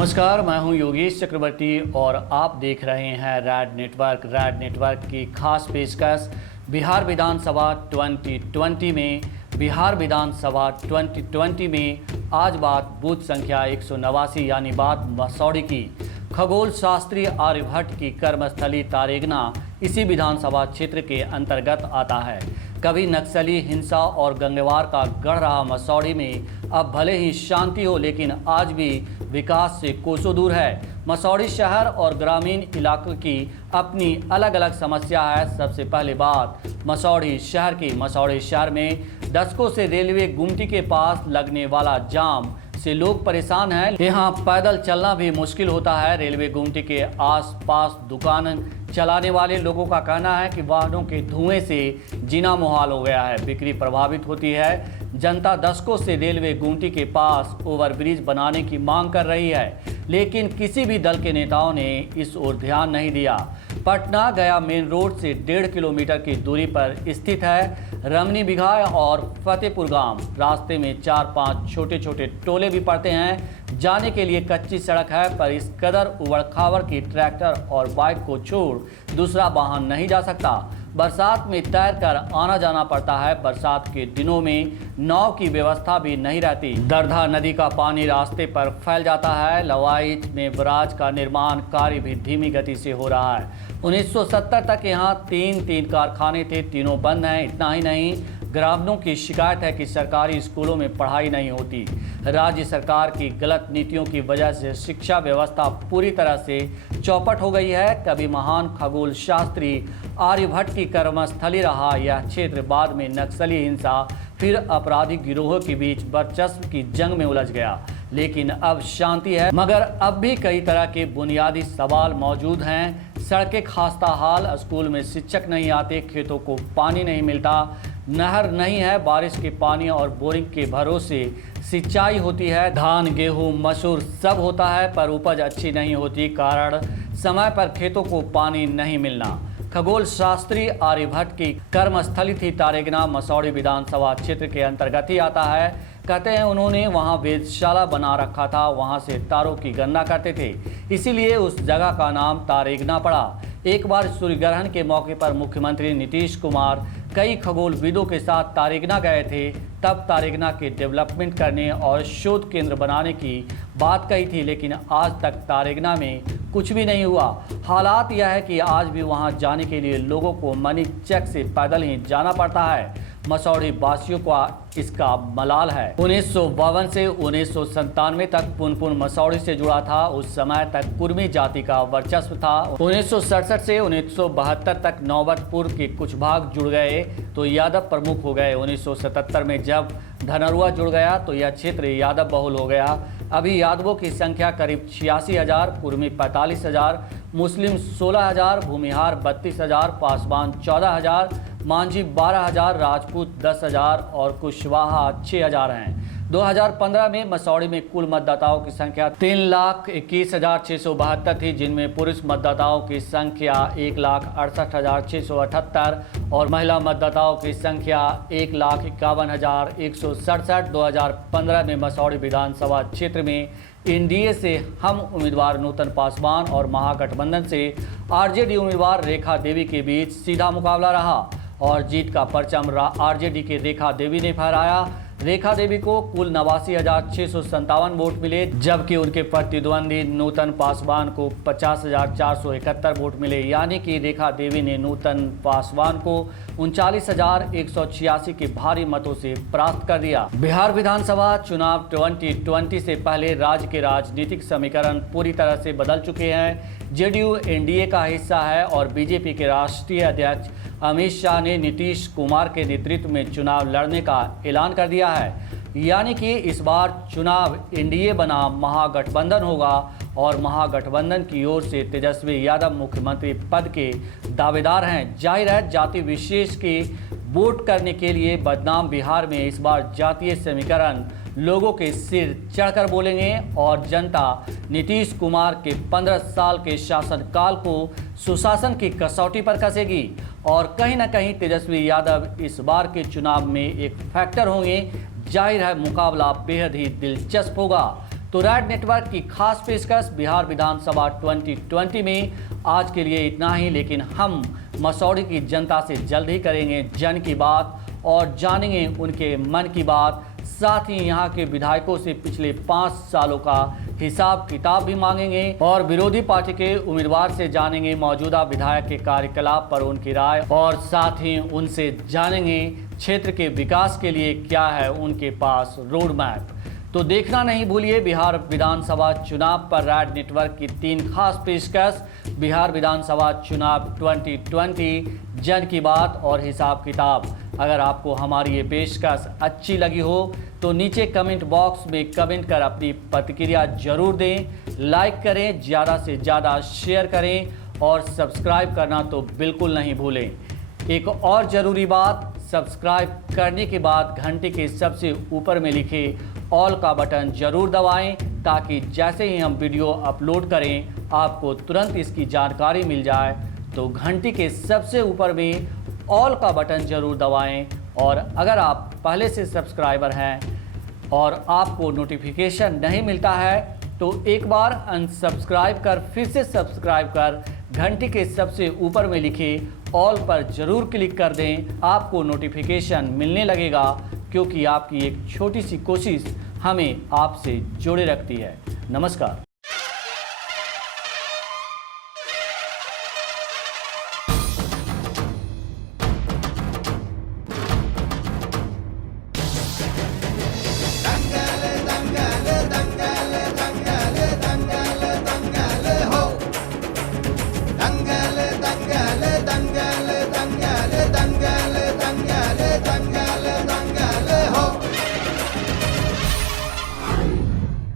नमस्कार, मैं हूं योगेश चक्रवर्ती और आप देख रहे हैं रैड नेटवर्क। रैड नेटवर्क की खास पेशकश बिहार विधानसभा 2020 में। बिहार विधानसभा 2020 में आज बात बूथ संख्या 189 यानी बात मसौढ़ी की। खगोल शास्त्री आर्यभट्ट की कर्मस्थली तारेगना इसी विधानसभा क्षेत्र के अंतर्गत आता है। कभी नक्सली हिंसा और गंगवार का गढ़ रहा मसौढ़ी में अब भले ही शांति हो, लेकिन आज भी विकास से कोसों दूर है। मसौढ़ी शहर और ग्रामीण इलाकों की अपनी अलग अलग समस्या है। सबसे पहले बात मसौढ़ी शहर की। मसौढ़ी शहर में दशकों से रेलवे गुमटी के पास लगने वाला जाम से लोग परेशान हैं। यहाँ पैदल चलना भी मुश्किल होता है। रेलवे गुमटी के आसपास दुकान चलाने वाले लोगों का कहना है कि वाहनों के धुएं से जीना मुहाल हो गया है, बिक्री प्रभावित होती है। जनता दशकों से रेलवे गुमटी के पास ओवरब्रिज बनाने की मांग कर रही है, लेकिन किसी भी दल के नेताओं ने इस ओर ध्यान नहीं दिया। पटना गया मेन रोड से 1.5 किलोमीटर की दूरी पर स्थित है रमनी बिघा और फतेहपुर गांव। रास्ते में 4-5 छोटे छोटे टोले भी पड़ते हैं। जाने के लिए कच्ची सड़क है, पर इस कदर उबड़ खाबड़ की ट्रैक्टर और बाइक को छोड़ दूसरा वाहन नहीं जा सकता। बरसात में तैर कर आना जाना पड़ता है। बरसात के दिनों में नाव की व्यवस्था भी नहीं रहती। दरधा नदी का पानी रास्ते पर फैल जाता है। लवाइच में बराज का निर्माण कार्य भी धीमी गति से हो रहा है। 1970 तक यहाँ 3 कारखाने थे, तीनों बंद हैं। इतना ही नहीं, ग्रामीणों की शिकायत है कि सरकारी स्कूलों में पढ़ाई नहीं होती। राज्य सरकार की गलत नीतियों की वजह से शिक्षा व्यवस्था पूरी तरह से चौपट हो गई है। कभी महान खगोल शास्त्री आर्यभट्ट की कर्मस्थली रहा यह क्षेत्र बाद में नक्सली हिंसा फिर आपराधिक गिरोहों के बीच वर्चस्व की जंग में उलझ गया, लेकिन अब शांति है। मगर अब भी कई तरह के बुनियादी सवाल मौजूद हैं। सड़कें खस्ता हाल, स्कूल में शिक्षक नहीं आते, खेतों को पानी नहीं मिलता, नहर नहीं है, बारिश के पानी और बोरिंग के भरोसे सिंचाई होती है। धान गेहूं मसूर सब होता है, पर उपज अच्छी नहीं होती, कारण समय पर खेतों को पानी नहीं मिलना। खगोल शास्त्री आर्यभट्ट की कर्मस्थली थी तारेगना। मसौढ़ी विधानसभा क्षेत्र के अंतर्गत ही आता है। कहते हैं उन्होंने वहां वेधशाला बना रखा था, वहां से तारों की गणना करते थे, इसीलिए उस जगह का नाम तारेगना पड़ा। एक बार सूर्य ग्रहण के मौके पर मुख्यमंत्री नीतीश कुमार कई खगोलविदों के साथ तारेगना गए थे। तब तारेगना के डेवलपमेंट करने और शोध केंद्र बनाने की बात कही थी, लेकिन आज तक तारेगना में कुछ भी नहीं हुआ। हालात यह है कि आज भी वहां जाने के लिए लोगों को मनी चेक से पैदल ही जाना पड़ता है। मसौढ़ी वासियों का इसका मलाल है। 1952 से 1997 तक पुनपुन मसौढ़ी से जुड़ा था। उस समय तक कुर्मी जाति का वर्चस्व था। 1967 से 1972 तक नौबतपुर के कुछ भाग जुड़ गए तो यादव प्रमुख हो गए। 1977 में जब धनरुआ जुड़ गया तो यह क्षेत्र यादव बहुल हो गया। अभी यादवों की संख्या करीब 86,000, कुर्मी 45,000, मुस्लिम 16,000, भूमिहार 32,000, पासवान 14,000, मांझी 12,000, राजपूत 10,000 और कुशवाहा 6,000 हैं। 2015 में मसौढ़ी में कुल मतदाताओं की संख्या 3,21,672 थी, जिनमें पुरुष मतदाताओं की संख्या 1,68,678 और महिला मतदाताओं की संख्या 1,51,167। 2015 में मसौढ़ी विधानसभा क्षेत्र में एनडीए से हम उम्मीदवार नूतन पासवान और महागठबंधन से आरजेडी उम्मीदवार रेखा देवी के बीच सीधा मुकाबला रहा और जीत का परचम आरजेडी के रेखा देवी ने फहराया। रेखा देवी को कुल 89,657 वोट मिले, जबकि उनके प्रतिद्वंदी नूतन पासवान को 50,471 वोट मिले। यानी कि रेखा देवी ने नूतन पासवान को 39,186 के भारी मतों से परास्त कर दिया। बिहार विधानसभा चुनाव 2020 से पहले राज्य के राजनीतिक समीकरण पूरी तरह से बदल चुके हैं। जेडीयू एनडीए का हिस्सा है और बीजेपी के राष्ट्रीय अध्यक्ष अमित शाह ने नीतीश कुमार के नेतृत्व में चुनाव लड़ने का ऐलान कर दिया है। यानी कि इस बार चुनाव एनडीए बनाम महागठबंधन होगा और महागठबंधन की ओर से तेजस्वी यादव मुख्यमंत्री पद के दावेदार हैं। जाहिर है जाति विशेष की वोट करने के लिए बदनाम बिहार में इस बार जातीय समीकरण लोगों के सिर चढ़कर बोलेंगे और जनता नीतीश कुमार के 15 साल के शासनकाल को सुशासन की कसौटी पर कसेगी और कहीं न कहीं तेजस्वी यादव इस बार के चुनाव में एक फैक्टर होंगे। जाहिर है मुकाबला बेहद ही दिलचस्प होगा। तो रैड नेटवर्क की खास पेशकश बिहार विधानसभा 2020 में आज के लिए इतना ही, लेकिन हम मसौढ़ी की जनता से जल्द ही करेंगे जन की बात और जानेंगे उनके मन की बात। साथ ही यहाँ के विधायकों से पिछले 5 सालों का हिसाब किताब भी मांगेंगे और विरोधी पार्टी के उम्मीदवार से जानेंगे मौजूदा विधायक के कार्यकलाप पर उनकी राय, और साथ ही उनसे जानेंगे क्षेत्र के विकास के लिए क्या है उनके पास रोड मैप। तो देखना नहीं भूलिए बिहार विधानसभा चुनाव पर रैड नेटवर्क की 3 खास पेशकश, बिहार विधानसभा चुनाव 2020, जन की बात और हिसाब किताब। अगर आपको हमारी ये पेशकश अच्छी लगी हो तो नीचे कमेंट बॉक्स में कमेंट कर अपनी प्रतिक्रिया जरूर दें, लाइक करें, ज़्यादा से ज़्यादा शेयर करें और सब्सक्राइब करना तो बिल्कुल नहीं भूलें। एक और ज़रूरी बात, सब्सक्राइब करने के बाद घंटे के सबसे ऊपर में लिखे ऑल का बटन जरूर दबाएं, ताकि जैसे ही हम वीडियो अपलोड करें आपको तुरंत इसकी जानकारी मिल जाए। तो घंटी के सबसे ऊपर में ऑल का बटन जरूर दबाएं। और अगर आप पहले से सब्सक्राइबर हैं और आपको नोटिफिकेशन नहीं मिलता है तो एक बार अनसब्सक्राइब कर फिर से सब्सक्राइब कर घंटी के सबसे ऊपर में लिखे ऑल पर जरूर क्लिक कर दें। आपको नोटिफिकेशन मिलने लगेगा, क्योंकि आपकी एक छोटी सी कोशिश हमें आपसे जोड़े रखती है। नमस्कार।